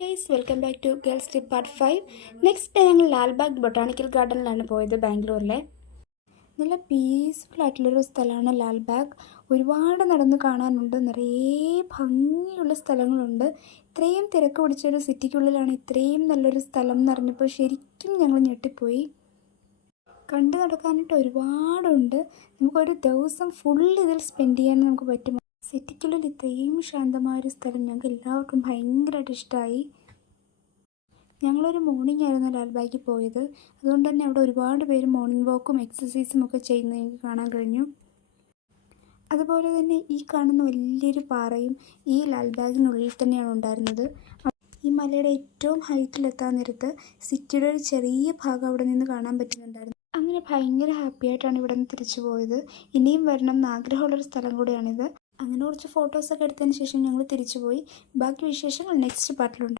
Guys welcome back to girls trip part 5. Next day ഞങ്ങൾ Lalbagh botanical ഗാർഡനിലാണ് പോയത്, ബാംഗ്ലൂരിലെ. നല്ല പീസ്ഫുൾ ആയിട്ടുള്ളൊരു സ്ഥലമാണ് ലാൽബാഗ്. ഒരുപാട് നടന്ന് കാണാനുണ്ട്, നിറയെ ഭംഗിയുള്ള സ്ഥലങ്ങളുണ്ട്. ഇത്രയും തിരക്ക് പിടിച്ചൊരു സിറ്റിക്കുള്ളിലാണ് ഇത്രയും നല്ലൊരു സ്ഥലം എന്ന് അറിഞ്ഞപ്പോൾ ശരിക്കും ഞങ്ങൾ ഞെട്ടിപ്പോയി. കണ്ടു നടക്കാനായിട്ട് ഒരുപാടുണ്ട്. നമുക്കൊരു ദിവസം ഫുൾ ഇതിൽ സ്പെൻഡ് ചെയ്യാൻ നമുക്ക് പറ്റും. സിറ്റിക്കുള്ളിൽ ഇത്രയും ശാന്തമായൊരു സ്ഥലം ഞങ്ങൾക്ക് എല്ലാവർക്കും ഭയങ്കരമായിട്ട് ഇഷ്ടമായി. ഞങ്ങളൊരു മോർണിംഗ് ആയിരുന്നു ലാൽബാഗിൽ പോയത്. അതുകൊണ്ട് തന്നെ അവിടെ ഒരുപാട് പേര് മോർണിംഗ് വാക്കും എക്സസൈസും ഒക്കെ ചെയ്യുന്നത് എനിക്ക് കാണാൻ കഴിഞ്ഞു. അതുപോലെ തന്നെ ഈ കാണുന്ന വലിയൊരു പാറയും ഈ ലാൽബാഗിനുള്ളിൽ തന്നെയാണ് ഉണ്ടായിരുന്നത്. ഈ മലയുടെ ഏറ്റവും ഹൈറ്റിലെത്താൻ നേരത്ത് സിറ്റിയുടെ ഒരു ചെറിയ ഭാഗം അവിടെ നിന്ന് കാണാൻ പറ്റുന്നുണ്ടായിരുന്നു. അങ്ങനെ ഭയങ്കര ഹാപ്പി ആയിട്ടാണ് ഇവിടെ നിന്ന് തിരിച്ചു പോയത്. ഇനിയും വരണം എന്ന് ആഗ്രഹമുള്ളൊരു സ്ഥലം കൂടിയാണിത്. അങ്ങനെ കുറച്ച് ഫോട്ടോസൊക്കെ എടുത്തതിന് ശേഷം ഞങ്ങൾ തിരിച്ചു പോയി. ബാക്കി വിശേഷങ്ങൾ നെക്സ്റ്റ് പാർട്ടിലുണ്ട്.